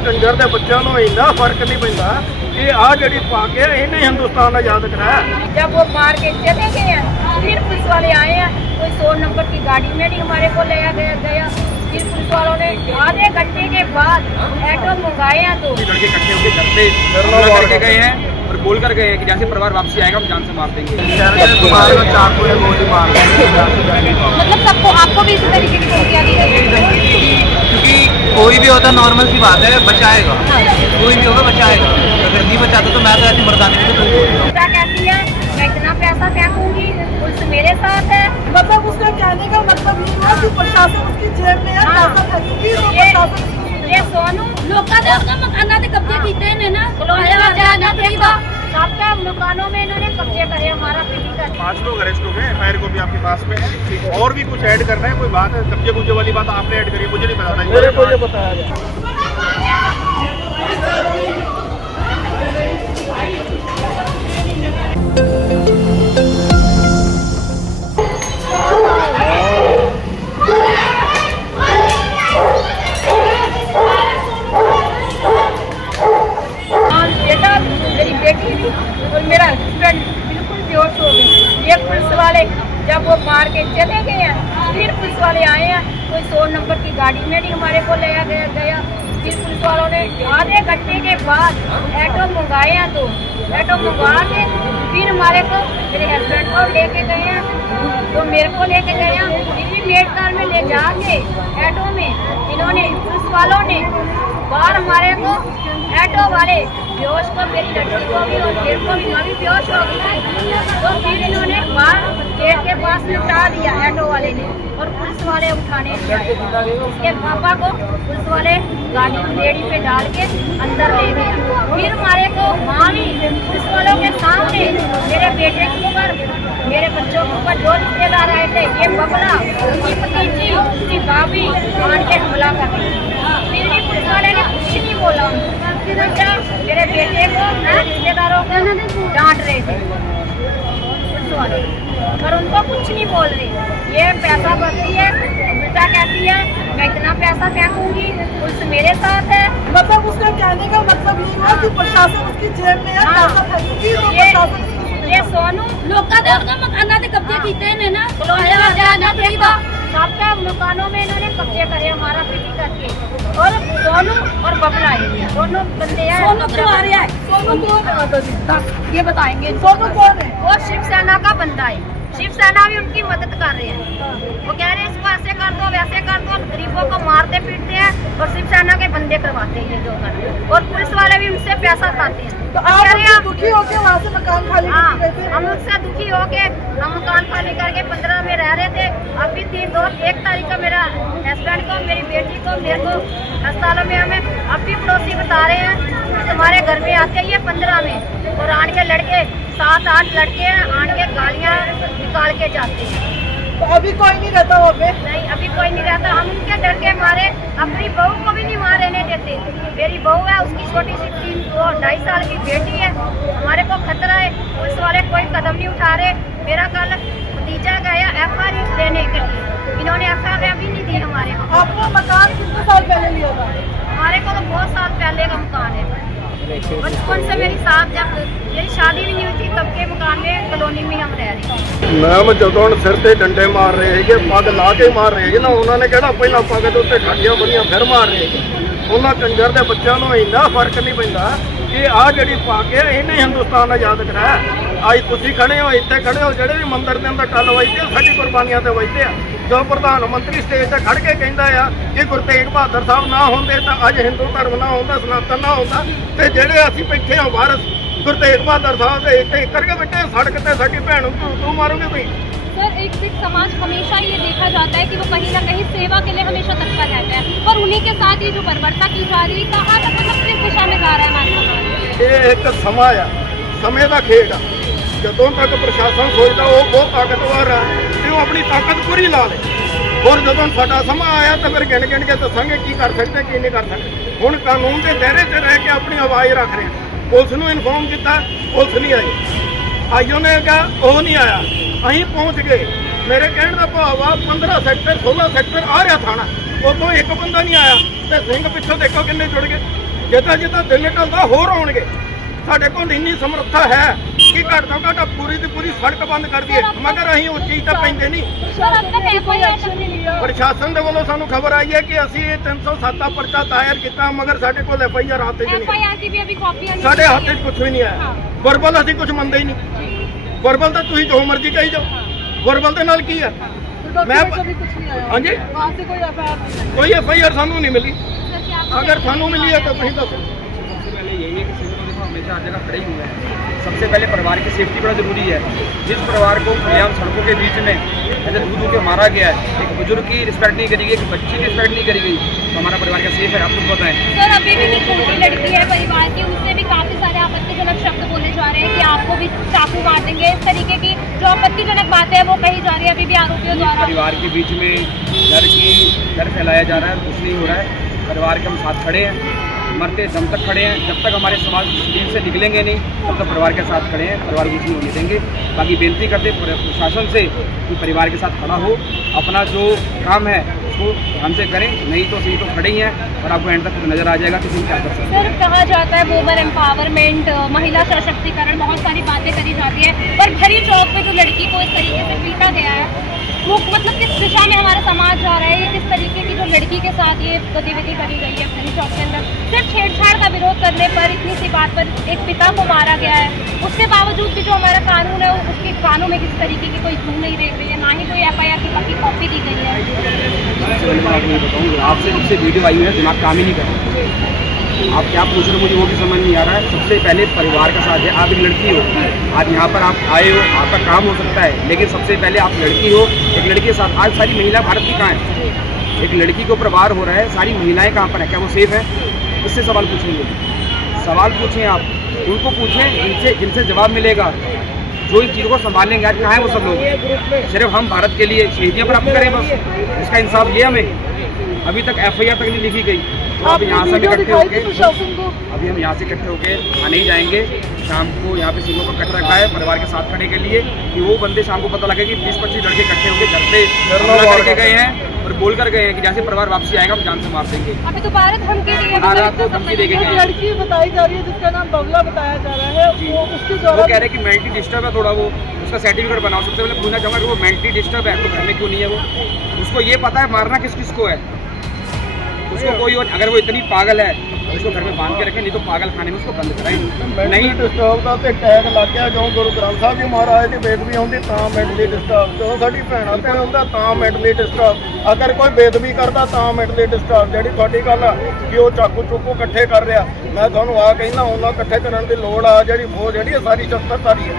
कंजर के बच्चों को इन्ना फर्क नहीं पैंदा कि आ जी पाक है इन्हें हिंदुस्तान आजाद कराया। जब वो मार के चले गए हैं फिर पुलिस वाले आए हैं, कोई 100 नंबर की गाड़ी में नहीं हमारे को ले गया। फिर पुलिस वालों ने आधे घंटे के बाद ऑटो मंगाए हैं। तो लड़के इकट्ठे होकर घर पे हमला करके गए हैं और बोल कर गए हैं कि जैसे परिवार वापसी आएगा हम जान से मार देंगे। मतलब सबको आपको भी इसी तरीके की धमकियां दी गई? क्योंकि कोई भी होता नॉर्मल सी बात है, बचाएगा कोई भी होगा बचाएगा, अगर नहीं बचाता तो मैं तो ऐसे मर्दाने में तो क्या कहती है मैं इतना पैसा फेंकूंगी, पुलिस मेरे साथ है। मतलब उसका कहने का मतलब ये हुआ कि प्रशासन उसकी जेब में है, पैसा फेंकेगी तो प्रशासन ये सोनू लोगों ने अपना मकाना ते कब्जे कीते ने ना, सबका मकानों में इन्होंने कब्जे करे हमारा पीटी कर। 5 लोग अरेस्ट हो गए, एफआईआर को भी आपके पास में है। और भी कुछ ऐड करना है, कोई बात है कब्जे कुब्जे वाली बात आपने ऐड करी, मुझे नहीं पता था। मेरे को ये बताया गया। मेरी बेटी भी और मेरा हस्बैंड बिल्कुल बेहोश हो गए। ये पुलिस वाले जब वो मार के चले गए हैं फिर पुलिस वाले आए हैं, कोई 100 नंबर की गाड़ी में नहीं हमारे को ले गया। फिर पुलिस वालों ने आधे घंटे के बाद ऑटो मंगाए हैं। तो ऑटो मंगवा के फिर हमारे को मेरे हस्बैंड को लेके गए हैं, तो मेरे को लेके गए हैं। फिर भी मेडकार में ले जाके ऑटो में इन्होंने पुलिस वालों ने बाहर हमारे को ऑटो वाले बेहोश को, मेरी लड़की को भी और मेरे को भी, मैं भी बेहोश हो गई। तो फिर इन्होंने बाहर गेट के पास लौटा दिया ऑटो वाले ने और पुलिस वाले उठाने नहीं आए। इसके पापा को पुलिस वाले गाड़ी रेडी पे डाल के अंदर ले गए। फिर हमारे को वहाँ भी पुलिस वालों के सामने मेरे बेटे के ऊपर, मेरे बच्चों के ऊपर जो रिश्तेदार आए थे, ये बबला, उसकी भतीजी, उसकी भाभी आन के हमला कर रही। फिर भी पुलिस वाले ने कुछ नहीं बोला। मेरे बेटे को रिश्तेदारों को डांट रहे थे पुलिस वाले, पर उनको कुछ नहीं बोल रहे। ये पैसा भरती है, बेटा कहती है मैं इतना पैसा फेंकूंगी, पुलिस मेरे साथ है। मतलब उसका कहने का मतलब ये हुआ कि प्रशासन उसकी जेब में है, पैसा फेंकेगी तो प्रशासन ये सोनू लोगों ने अपना मकाना ते कब्जे कीते ने ना, सबका मकानों में इन्होंने कब्जे करे हमारा पीटी करके। और सोनू और बबला है, दोनों बंदे हैं। सोनू करवा रहा है। सोनू कौन है? ये बताएंगे। सोनू कौन है? वो शिवसेना का बंदा है। शिवसेना भी उनकी मदद कर रहे हैं। वो कह रहे हैं इसको ऐसे कर दो वैसे कर दो, गरीबों को मारते पीटते हैं और शिवसेना के बंदे करवाते हैं जो कर, और पुलिस वाले भी उनसे पैसा खाते हैं। तो आप दुखी होके वहाँ से मकान खाली हाँ, करके गए थे? हम उससे दुखी होके हम मकान खाली करके 15 में रह रहे थे। अभी 1 तारीख को मेरा हस्बैंड को, मेरी बेटी को, मेरे को अस्पतालों में हमें अब भी पड़ोसी बता रहे हैं तुम्हारे घर में आते ही 15 में और आन के लड़के 7-8 लड़के हैं, आन के गालियाँ निकाल के जाते हैं। तो अभी कोई नहीं रहता वहाँ पे? नहीं, अभी कोई नहीं रहता। हम उनके डर के मारे अपनी बहू को भी नहीं वहाँ रहने देते। मेरी बहू है, उसकी छोटी सी 2-2.5 साल की बेटी है, हमारे को खतरा है। पुलिस वाले कोई कदम नहीं उठा रहे। मेरा कल भतीजा गया एफआईआर देने के लिए, इन्होंने एफआईआर अभी नहीं दी हमारे को। आपको मकान कितने साल पहले लिया था? हमारे को तो बहुत साल पहले का मकान है। बचपन से मेरी साथ, जब मेरी शादी भी नहीं हुई थी तब के मकान में, कॉलोनी में हम रह रहे हैं। मैम ਜਦੋਂ ਸਿਰ ਤੇ ਡੰਡੇ ਮਾਰ ਰਹੇ ਹੈਗੇ, ਪੱਗ ਲਾ ਕੇ ਮਾਰ ਰਹੇ ਹੈਗੇ ਨਾ, ਉਹਨਾਂ ਨੇ ਕਿਹੜਾ ਪਹਿਲਾਂ ਪੱਗ ਦੇ ਉੱਤੇ ਠਾਠੀਆਂ ਬੰਨੀਆਂ ਫਿਰ ਮਾਰ ਰਹੇ ਹੈਗੇ। ਉਹਨਾਂ ਕੰਜਰ ਦੇ ਬੱਚਿਆਂ ਨੂੰ ਇੰਨਾ ਫਰਕ ਨਹੀਂ ਪੈਂਦਾ ਕਿ ਆਹ ਜਿਹੜੀ ਪੱਗ ਹੈ ਇਹਨੇ ਹਿੰਦੁਸਤਾਨ ਆਜ਼ਾਦ ਕਰਾਇਆ। ਅੱਜ ਤੁਸੀਂ ਖੜੇ ਹੋ, ਇੱਥੇ ਖੜੇ ਹੋ, ਜਿਹੜੇ ਵੀ ਮੰਦਿਰ ਦੇ ਅੰਦਰ ਟੱਲ ਵੱਜਦੇ ਆ ਸਾਡੀ ਕੁਰਬਾਨੀਆਂ ਤੇ ਵੱਜਦੇ ਆ। ਜੋ ਪ੍ਰਧਾਨ ਮੰਤਰੀ ਸਟੇਜ ਤੇ ਖੜ ਕੇ ਕਹਿੰਦਾ ਆ ਕਿ ਗੁਰੂ ਤੇਗ ਬਹਾਦਰ ਸਾਹਿਬ ਨਾ ਹੁੰਦੇ ਤਾਂ ਅੱਜ ਹਿੰਦੂ ਧਰਮ ਨਾ ਹੁੰਦਾ, ਸਨਾਤਨ ਨਾ ਹੁੰਦਾ, ਤੇ ਜਿਹੜੇ ਅਸੀਂ ਬੈਠੇ ਹਾਂ ਵਾਰਸ ਗੁਰੂ ਤੇਗ ਬਹਾਦਰ ਸਾਹਿਬ ਦੇ ਇੱਥੇ ਕਰਕੇ ਬੈਠੇ ਸੜਕ ਤੇ ਸਾਡੀ ਭੈਣ ਨੂੰ ਤੂੰ ਮਾਰੋਗੇ ਤੁਸੀਂ। सर, एक सिख समाज हमेशा ये देखा जाता है कि वो कहीं ना कहीं सेवा के लिए हमेशा तत्पर रहता है, और उन्हीं के साथ ये जो बर्बरता की जा रही है, कहाँ तक मतलब किस दिशा में जा रहा है हमारा समाज? ਇਹ ਇੱਕ ਸਮਾਂ ਆ, ਸਮੇਂ ਦਾ ਖੇਡ ਆ। ਜਦੋਂ ਤੱਕ ਪ੍ਰਸ਼ਾਸਨ ਸੋਚਦਾ ਉਹ ਬਹੁਤ ਤਾਕਤਵਰ ਆ ਤੇ ਉਹ ਆਪਣੀ ਤਾਕਤ ਪੂਰੀ ਲਾ ਲੇ, ਔਰ ਜਦੋਂ ਸਾਡਾ ਸਮਾਂ ਆਇਆ ਤਾਂ ਫਿਰ ਗਿਣ ਕੇ ਦੱਸਾਂਗੇ ਕੀ ਕਰ ਸਕਦੇ ਕੀ ਨਹੀਂ ਕਰ ਸਕਦੇ। ਹੁਣ ਕਾਨੂੰਨ ਦੇ ਦਾਇਰੇ 'ਚ ਰਹਿ ਕੇ ਆਪਣੀ ਆਵਾਜ਼ ਰੱਖ ਰਹੇ ਹਾਂ। ਪੁਲਿਸ ਨੂੰ ਇਨਫੋਰਮ ਕੀਤਾ, ਪੁਲਿਸ ਨਹੀਂ ਆਈ। ਆਈਓ ਨੇ ਕਿਹਾ ਉਹ ਨਹੀਂ ਆਇਆ, ਅਸੀਂ ਪਹੁੰਚ ਗਏ। ਮੇਰੇ ਕਹਿਣ ਦਾ ਭਾਵ ਆ 15 ਸੈਕਟਰ 16 ਸੈਕਟਰ ਆ ਰਿਹਾ ਥਾਣਾ, ਉਦੋਂ ਇੱਕ ਬੰਦਾ ਨਹੀਂ ਆਇਆ ਤੇ ਸਿੰਘ ਪਿੱਛੋਂ ਦੇਖੋ ਕਿੰਨੇ ਜੁੜ ਗਏ। ਜਿੱਦਾਂ ਜਿੱਦਾਂ ਦਿਨ ਢਲਦਾ ਹੋਰ ਆਉਣਗੇ। ਸਾਡੇ ਕੋਲ ਇੰਨੀ ਸਮਰੱਥਾ ਹੈ ਕਿ ਘੱਟ ਤੋਂ ਘੱਟ ਪੂਰੀ ਦੀ ਪੂਰੀ ਸੜਕ ਬੰਦ ਕਰ ਦਈਏ, ਮਗਰ ਅਸੀਂ ਉਸ ਚੀਜ਼ ਤਾਂ ਪੈਂਦੇ ਨਹੀਂ। सर अब तक FIR तक नहीं लिया। ਪ੍ਰਸ਼ਾਸਨ ਦੇ ਵੱਲੋਂ ਸਾਨੂੰ ਖਬਰ ਆਈ ਹੈ ਕਿ ਅਸੀਂ ਇਹ 307 ਦਾ ਪਰਚਾ ਦਾਇਰ ਕੀਤਾ, ਮਗਰ ਸਾਡੇ ਕੋਲ FIR ਹੱਥ 'ਚ ਨਹੀਂ। FIR की भी अभी कॉपियां नहीं ਸਾਡੇ आई ਹੱਥ 'ਚ हैं। ਕੁਝ ਵੀ ਨਹੀਂ ਆਇਆ। ਵਰਬਲ ਅਸੀਂ ਕੁਝ ਮੰਨਦੇ ਹੀ ਨਹੀਂ। ਵਰਬਲ ਤਾਂ ਤੁਸੀਂ ਜੋ ਮਰਜ਼ੀ ਕਹੀ ਜਾਓ, ਵਰਬਲ ਦੇ ਨਾਲ ਕੀ ਹੈ? मैं कभी कुछ नहीं आया हाँ जी वहाँ से कोई FIR नहीं आई। कोई FIR सानू नहीं मिली। सर, क्या आपको अगर सानू मिली है तो नहीं दसो। सबसे पहले यही है कि सिविल देखो हमेशा हर जगह खड़े ही हुए हैं। सबसे पहले परिवार की सेफ्टी बड़ा जरूरी है। जिस परिवार को खुलेआम सड़कों के बीच में ऐसे दूध के मारा गया है, एक बुजुर्ग की रिस्पेक्ट नहीं करी गई, एक बच्ची की रिस्पेक्ट नहीं करी गई, तो हमारा परिवार क्या सेफ है? आपको पता है। सर अभी भी जो छोटी लड़की है परिवार की, उससे भी काफी सारे आपत्तिजनक शब्द बोले जा रहे हैं कि आपको भी चाकू मार देंगे। इस तरीके की जो आपत्तिजनक बातें हैं वो कही जा रही है अभी भी आरोपियों द्वारा। परिवार के बीच में डर फैलाया जा रहा है, कुछ नहीं हो रहा है। परिवार के हम साथ खड़े हैं, मरते दम तक खड़े हैं। जब तक हमारे समाज दिन से निकलेंगे नहीं तब तक परिवार के साथ खड़े हैं, परिवार कुछ नहीं होने देंगे। बाकी बेनती करते प्रशासन से कि परिवार के साथ खड़ा हो, अपना जो काम है उसको ध्यान से करें, नहीं तो सही तो खड़े ही हैं और आपको एंड तक नजर आ जाएगा कि क्या कर सकते हैं। सर कहा जाता है वुमन एम्पावरमेंट, महिला सशक्तिकरण, बहुत सारी बातें करी जाती है, पर भरी चौक पे जो लड़की को इस तरीके से पीटा गया है वो मतलब किस दिशा में हमारा समाज जा रहा है? ये किस तरीके की जो लड़की के साथ ये गतिविधि करी गई है भरी चौक के अंदर, सिर्फ छेड़छाड़ का विरोध करने पर इतनी सी बात पर एक पिता को मारा गया है, उसके बावजूद भी जो हमारा कानून है उसके कानून में किस तरीके की कोई धूम नहीं देख रही है, ना ही कोई FIR की पक्की कॉपी दी गई है। सबसे पहले मैं आपको ये बताऊँ, आपसे जब से वीडियो आई है दिमाग काम ही नहीं कर रहा। आप क्या पूछ रहे हो मुझे वो भी समझ नहीं आ रहा है। सबसे पहले परिवार का साथ है। आप एक लड़की हो, आज यहाँ पर आप आए हो, आपका काम हो सकता है, लेकिन सबसे पहले आप लड़की हो। एक लड़की के साथ आज सारी महिला भारत की कहाँ है? एक लड़की को प्रवार हो रहा है, सारी महिलाएं कहाँ पर है? क्या वो सेफ है? इससे सवाल पूछेंगे, सवाल पूछें आप, उनको पूछें जिनसे जवाब मिलेगा, जो इन चीज़ों को संभालेंगे। आज कहाँ है वो सब लोग? सिर्फ हम भारत के लिए शहीदियाँ प्राप्त करें बस, इसका इंसाफ ये हमें। अभी तक FIR तक नहीं लिखी गई, तो अब यहाँ से इकट्ठे होके अभी हम यहाँ से इकट्ठे होके थाने ही जाएंगे। शाम को यहाँ पे सिंगों का कट रखा है परिवार के साथ खड़े के लिए कि वो बंदे शाम को पता लगे कि 20-25 लड़के इकट्ठे होके घर पे हमला करके गए हैं और बोल कर गए हैं कि जैसे परिवार वापसी आएगा हम जान से मार देंगे। अभी दोबारा धमकी दी है, रात को धमकी देके गए हैं। लड़की बताई जा रही है जिसका नाम बबला बताया जा रहा है, वो उसके वो द्वारा कह रहे हैं कि मेंटली डिस्टर्ब है थोड़ा, वो उसका सर्टिफिकेट बनाओ। सबसे पहले पूछना चाहूँगा कि वो मेंटली डिस्टर्ब है तो घर में क्यों नहीं है? वो उसको ये पता है मारना किस किस को है, उसको कोई और अगर वो इतनी पागल है उसको घर में बांध के रखें, नहीं तो पागल खाने में उसको बंद कराएं। नहीं डिस्टर्ब ਦਾ ਤੇ ਟੈਗ ਲੱਗ ਗਿਆ ਜੋ ਗੁਰੂ ਗ੍ਰੰਥ ਸਾਹਿਬ ਜੀ ਮਹਾਰਾਜ ਦੀ ਬੇਦਬੀ ਹੁੰਦੀ ਤਾਂ ਮੈਂਟਲੀ ਡਿਸਟਰਬ, ਜੋ ਸਾਡੀ ਭੈਣਾਂ ਤੇ ਹੁੰਦਾ ਤਾਂ ਮੈਂਟਲੀ ਡਿਸਟਰਬ, ਅਗਰ ਕੋਈ ਬੇਦਬੀ ਕਰਦਾ ਤਾਂ ਮੈਂਟਲੀ ਡਿਸਟਰਬ। ਜਿਹੜੀ ਤੁਹਾਡੀ ਗੱਲ ਆ ਕਿ ਉਹ ਚਾਕੂ ਚੁੱਕੂ ਇਕੱਠੇ ਕਰ ਰਿਹਾ, ਮੈਂ ਤੁਹਾਨੂੰ ਆ ਕਹਿੰਦਾ ਉਹਨਾਂ ਇਕੱਠੇ ਕਰਨ ਦੀ ਲੋੜ ਆ। ਜਿਹੜੀ ਫੌਜ ਜਿਹੜੀ ਹੈ ਸਾਰੀ 76 ਸਾਰੀ ਹੈ,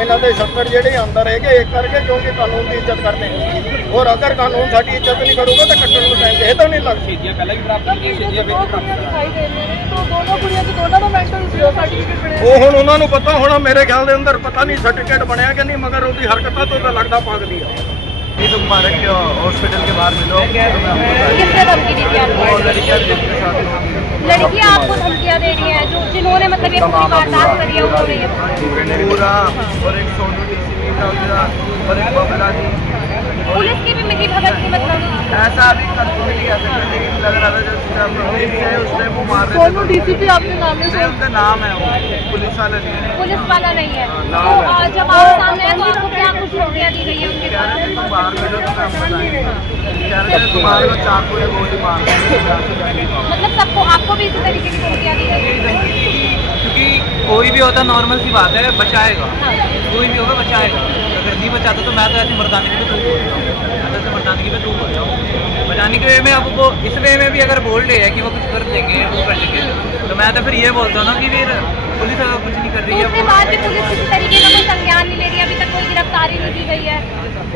ਇਹਨਾਂ ਦੇ 76 ਜਿਹੜੇ ਅੰਦਰ ਹੈਗੇ ਇੱਕ ਕਰਕੇ, ਕਿਉਂਕਿ ਕਾਨੂੰਨ ਦੀ ਇੱਜ਼ਤ ਕਰਦੇ हैं। और अगर कानून साਡੀ ਇੱਜ਼ਤ ਨਹੀਂ ਕਰੂਗਾ ਤਾਂ ਕੱਟਣ ਨੂੰ ਟਾਈਮ ਇਹ ਤਾਂ ਨਹੀਂ ਲੱਗਦਾ। शहीदियाँ पहले भी प्राप्त की, शहीदियाँ फिर भी प्राप्त की। दिखाई दे रहे हैं, तो दोनों कुड़ियों के दोनों में मेंटल सर्टिफिकेट मिले। ਉਹ ਹੁਣ ਉਹਨਾਂ ਨੂੰ पता होना, ਮੇਰੇ ਖਿਆਲ ਦੇ ਅੰਦਰ पता नहीं सर्टिफिकेट ਬਣਿਆ ਕਿ ਨਹੀਂ, ਮਗਰ ਉਹਦੀ ਹਰਕਤਾਂ ਤੋਂ ਤਾਂ ਲੱਗਦਾ ਪਾਗਲ ਹੀ ਆ। ये तो मुबारक के हॉस्पिटल के बाहर मिलो, किसने धमकी दी थी आपको? लड़कियाँ आपको धमकियाँ दे रही हैं, जो जिन्होंने मतलब ये पूरी वारदात करी है उन्होंने ये पूरा और एक सोनू डीसी और एक बबला जी, पुलिस की भी मिली भगत की मतलब ऐसा अभी कंफर्म नहीं कह सकते, लेकिन लग रहा था जब पुलिस है उसने वो मार रहे दोनों DCP आपके नाम में से उनका नाम है, वो पुलिस वाला नहीं है। पुलिस वाला नहीं है। तो जब आप सामने आए तो आपको क्या कुछ धमकियाँ दी गई है उनके द्वारा? तुम बाहर मिलो तो हम बताएंगे, कह रहे हैं तुम्हारे को चाकू या गोली मार मतलब सबको आपको भी इसी तरीके की धमकियाँ दी गई है? क्योंकि कोई भी होता नॉर्मल सी बात है, बचाएगा, कोई भी होगा बचाएगा। अगर नहीं बचाता तो मैं तो ऐसी मर्दानगी पे थूक बोलता हूँ, मैं तो ऐसे मर्दानगी पे थूक बोलता हूँ। बचाने के वे में अब वो इस वे में भी अगर बोल रहे हैं कि वो कुछ कर देंगे, वो कर देंगे, तो मैं तो फिर ये बोलता हूँ ना कि फिर पुलिस अगर कुछ नहीं कर रही है, उसके बाद भी पुलिस किसी तरीके का कोई संज्ञान नहीं ले रही है, अभी तक कोई गिरफ्तारी नहीं की गई है।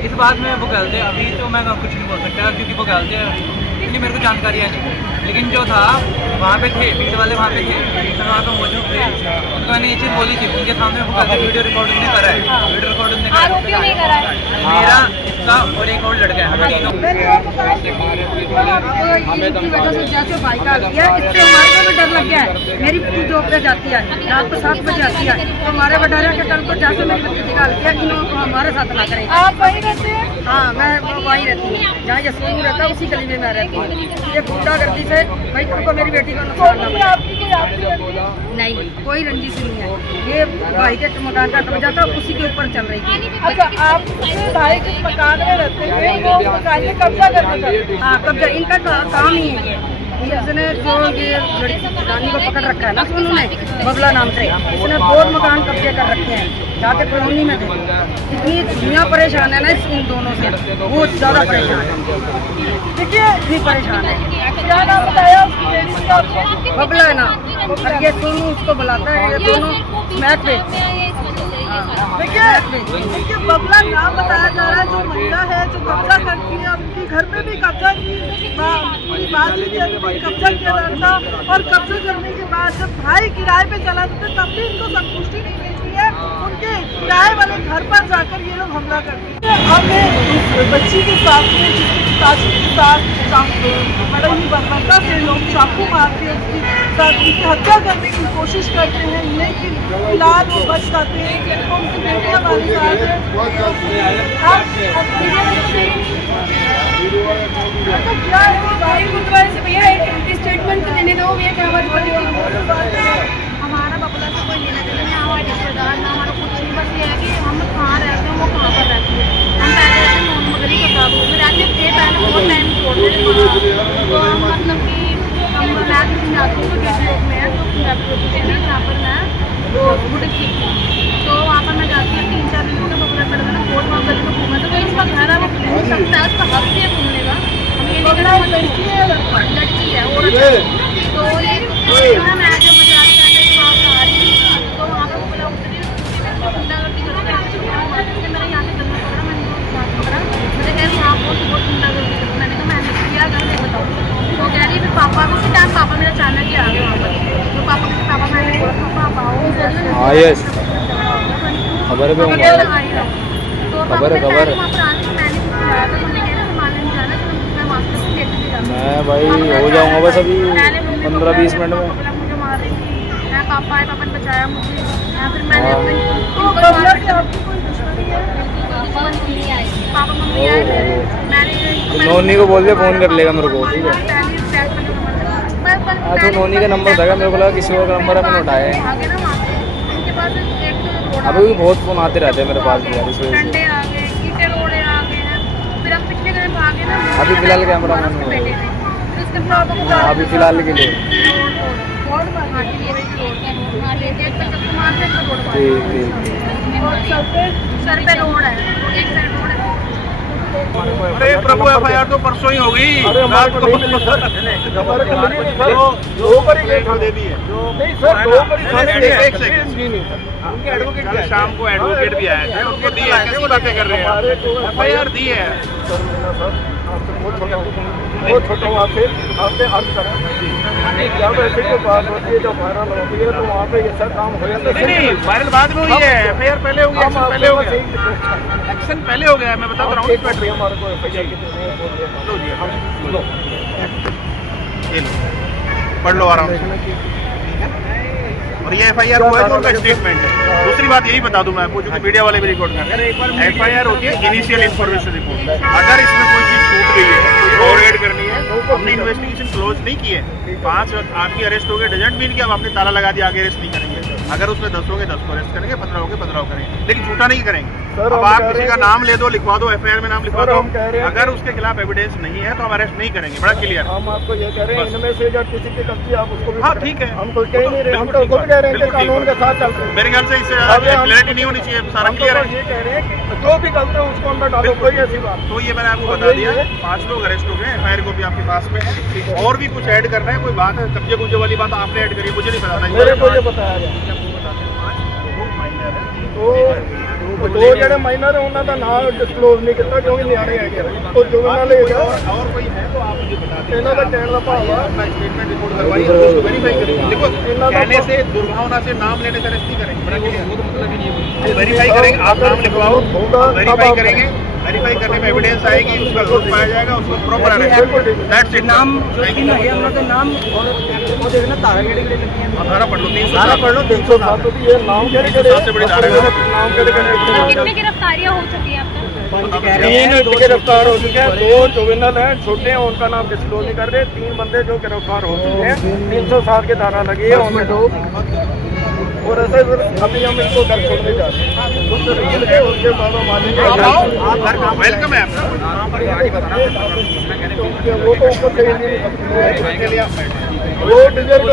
इस बात में वो गलत है। अभी तो मैं कुछ नहीं बोल सकता क्योंकि वो गलत है, इतनी मेरे को जानकारी है नहीं, लेकिन जो था वहाँ पे थे, भीड़ वाले वहाँ पे थे, तो वहाँ पे मौजूद थे, उनको मैंने ये चीज़ बोली थी, उनके सामने वो कहते वीडियो रिकॉर्डिंग नहीं करा है, वीडियो रिकॉर्डिंग नहीं करा है। आरोपियों ने करा है। मेरा, इसका और एक और लड़का है, हमें तीनों इनकी वजह से जैसे भाई का किया, इससे हमारे को भी डर लग गया है। मेरी बच्ची जॉब पे जाती है, रात को 7 बजे आती है, तो हमारे बटालिया के कल को जैसे मेरी बच्ची निकाल किया, इन्होंने हमारे साथ ना करें। आप वहीं रहते हैं? हाँ, मैं वहीं रहती हूँ, जहाँ ये सोनू रहता है उसी गली में मैं रहती हूँ। ये गुंडागर्दी से भाई कल को मेरी बेटी का नुकसान ना हो। कोई आपकी नहीं, कोई रंजिश नहीं है। ये भाई के मकान का कब्जा था, उसी के ऊपर चल रही थी। अच्छा, आप भाई जिस मकान में रहते हैं वो मकान में कब्जा करना चाहते हैं? हाँ, कब्जा इनका काम ही है। इसने जो ये लड़की रानी को पकड़ रखा है ना, सोनू ने, बबला नाम से, इसने बहुत मकान कब्जे कर रखे हैं जाके कॉलोनी में थे। इतनी दुनिया परेशान है ना इन दोनों से, बहुत ज़्यादा परेशान है। देखिए, इतनी परेशान है। क्या नाम बताया उसकी लेडीज का आपको? बबला है ना, और ये सोनू उसको बुलाता है, ये दोनों मैच पे। देखिए बबला नाम बताया जा रहा है। जो महिला है जो कब्जा करती है, उनकी घर पे भी कब्जा की पूरी बात हुई है, कब्जा किया था। और कब्जा करने के बाद जब भाई किराए पे चला था तब भी इनको संतुष्टि नहीं मिलती है, उनके किराए वाले घर पर जाकर ये लोग हमला करते हैं। हमने उस बच्ची के साथ में, जिसके पिताजी के साथ बड़ा ही बर्बरता से लोग चाकू मार के उसकी हत्या करने की कोशिश करते हैं, लेकिन फिलहाल वो बच जाते हैं। उनकी बेटी हमारे साथ है। क्या से भैया स्टेटमेंट तो लेने दो भैया, क्या बात बोल रही हो? हमारा बबला से कोई लेना देना नहीं, हमारे रिश्तेदार ना हमारा कुछ नहीं। बस ये है कि हम कहाँ रहते हैं, वो कहाँ पर रहते हैं। हम पहले रहते हैं मोहम्मदगली का काबू में रहते थे, पहले बहुत टाइम छोड़ते थे। तो मतलब कि हम मैथ में जाती हूँ तो लोग में है, तो यहाँ पर मैं वो बुटीक सीखती हूँ। तो वहाँ पर मैं जाती हूँ, 3-4 लोगों के बबला पड़ गया, बहुत वहाँ गली में घूमा। तो कोई इसका घर है, वो घूम सकता है, उसका हक भी है घूमने का। हम ये नहीं कहना लड़की है, लड़की है औरत है। तो ये मैं जो मजाक कर रही हूँ, वहाँ आ रही थी, तो वहाँ पर बबला उतरी, गुंडागर्दी करके मेरा यहाँ से चलना पकड़ा, मैंने बात पकड़ा, मुझे कह रही यहाँ बहुत गुंडागर्दी करो। मैंने कहा मैंने किया, अगर नहीं बताओ। तो कह रही फिर पापा को, उसी टाइम पापा मेरा अचानक ही आ गया वहाँ पर। तो पापा मैंने बोला पापा आओ, यस खबर पे हूँ। तो खबर है वहाँ पर आने से मैंने कुछ बुलाया था, मम्मी कह रही मानने नहीं जाना, तो मैं वहाँ से लेते नहीं जाऊँगी। मैं भाई हो जाऊँगा बस अभी 15-20 मिनट में। मुझे मार रही थी, मैं पापा आए, पापा ने बचाया मुझे। फिर मैंने अपनी तो बबला से आपकी कोई दुश्मनी है? पापा मम्मी आए थे, मैंने नोनी को बोल दे फोन कर लेगा मेरे को, ठीक है? अच्छा, नोनी का नंबर था, मेरे को लगा किसी और का नंबर है, मैंने उठाया है। आगे ना वहाँ पे उनके पास एक रोड अभी भी बहुत फोन आते रहते हैं मेरे पास भी यार, इस वजह से। डंडे आ गए, ईंटें रोड़े आ गए हैं। फिर हम पिछले दिन भागे ना, अभी फिलहाल कैमरा मैन उसके हूँ। बेटे ने, फिर उसके पापा को हाँ, अभी फिलहाल के लिए रोड मार हाँ जी, ये रोड मार लिए थे, एक तक मारते हैं, रोड मार ठीक ठीक। सर पे रोड है, एक साइड रोड है। अरे प्रभु, एफआईआर तो परसों ही हो गई। अरे रात को हमारे को नहीं सर, हमारे को नहीं सर, दो पर ही दे दी है। नहीं सर, दो पर ही थाने में एक सेकंड जी नहीं सर। उनके एडवोकेट शाम को एडवोकेट भी आए थे, उनको दी है। कैसी बातें कर रहे हैं? एफआईआर दी है। सर मेरा सर आपसे बहुत छोटा हूँ, आपसे अर्ज करा जब ऐसे कोई बात होती है, जब वायरल होती है तो वहाँ पे ये सब काम हो जाता है। नहीं, वायरल बाद में हुई है, एफआईआर पहले हो गया, एक्शन पहले हो गया, एक्शन पहले हो गया। मैं बता रहा हूँ इंस्पेक्टर हमारे को एफआईआर कितने लो जी, हम लो, ये लो, पढ़ लो आराम से। और ये एफआईआर हुआ है जो उनका स्टेटमेंट है। दूसरी बात यही बता दूं मैं आपको, जो कि मीडिया वाले भी रिकॉर्ड कर रहे हैं, एफआईआर होती है इनिशियल इन्फॉर्मेशन रिपोर्ट। अगर इसमें कोई चीज छूट गई है, कोई और ऐड करनी है, हमने इन्वेस्टिगेशन क्लोज नहीं की है। 5 आदमी अरेस्ट हो गए, डजंट मीन कि हम आपने ताला लगा दिया, आगे अरेस्ट नहीं करेंगे। अगर उसमें 10 हो गए 10 को अरेस्ट करेंगे, 15 हो गए 15 को करेंगे, लेकिन झूठा नहीं करेंगे। अब आप किसी का नाम ले दो, लिखवा दो, एफआईआर में नाम लिखवा दो, अगर उसके खिलाफ एविडेंस नहीं है तो हम अरेस्ट नहीं करेंगे। बड़ा क्लियर। हम आपको ये कह रहे हैं, इनमें से जब किसी की गलती आप उसको भी हाँ ठीक है, हम कोई कह नहीं रहे, हम तो खुद कह रहे हैं कि कानून के साथ चलते हैं। मेरे ख्याल से इससे क्लैरिटी नहीं होनी चाहिए, सारा हम तो क्लियर है। ये कह रहे हैं कि जो भी गलत है उसको अंदर डालो, कोई ऐसी बात। तो ये मैंने आपको बता दिया, 5 लोग अरेस्ट हो गए, एफआईआर को भी आपके पास में है। और भी कुछ ऐड करना है, कोई बात है कब्जे कुब्जे वाली बात आपने ऐड करी, मुझे नहीं पता। मेरे को ये बताया गया तो दो जने माइनर है, उन्होंने नाम डिस्क्लोज नहीं किया क्योंकि न्याणे है गया तो जो ना ले गया। और कोई है तो आप मुझे बता दें। इन्हों का टैन का भाव है, अपना स्टेटमेंट रिपोर्ट करवाइए, उसको वेरीफाई करेंगे। देखो, कहने से दुर्भावना से नाम लेने से अरेस्ट नहीं करेंगे, बड़ा क्लियर। वेरीफाई करेंगे, आप नाम लिखवाओ, वेरीफाई करेंगे, वेरीफाई करने में एविडेंस आएगी, उसका दोष पाया जाएगा, उसको प्रॉपर अरेस्ट। That's it. नाम नाम धारा पढ़ लो, 307 पढ़ लो, 307 ये नाम सबसे बड़ी धारा है। नाम कितनी गिरफ्तारियां हो चुकी है अब तक? तीन गिरफ्तार हो चुके हैं, 2 जुवेनल हैं, छोटे हैं, उनका नाम डिस्क्लोज नहीं कर रहे। 3 बंदे जो गिरफ्तार हो चुके हैं, 307 की धारा लगी है उनमें। और ऐसे अभी हम इनको घर छोड़ने जा रहे हैं, उनके बाबा मालिक वेलकम है वो तो ऊपर से ही नहीं, वो डिजर्व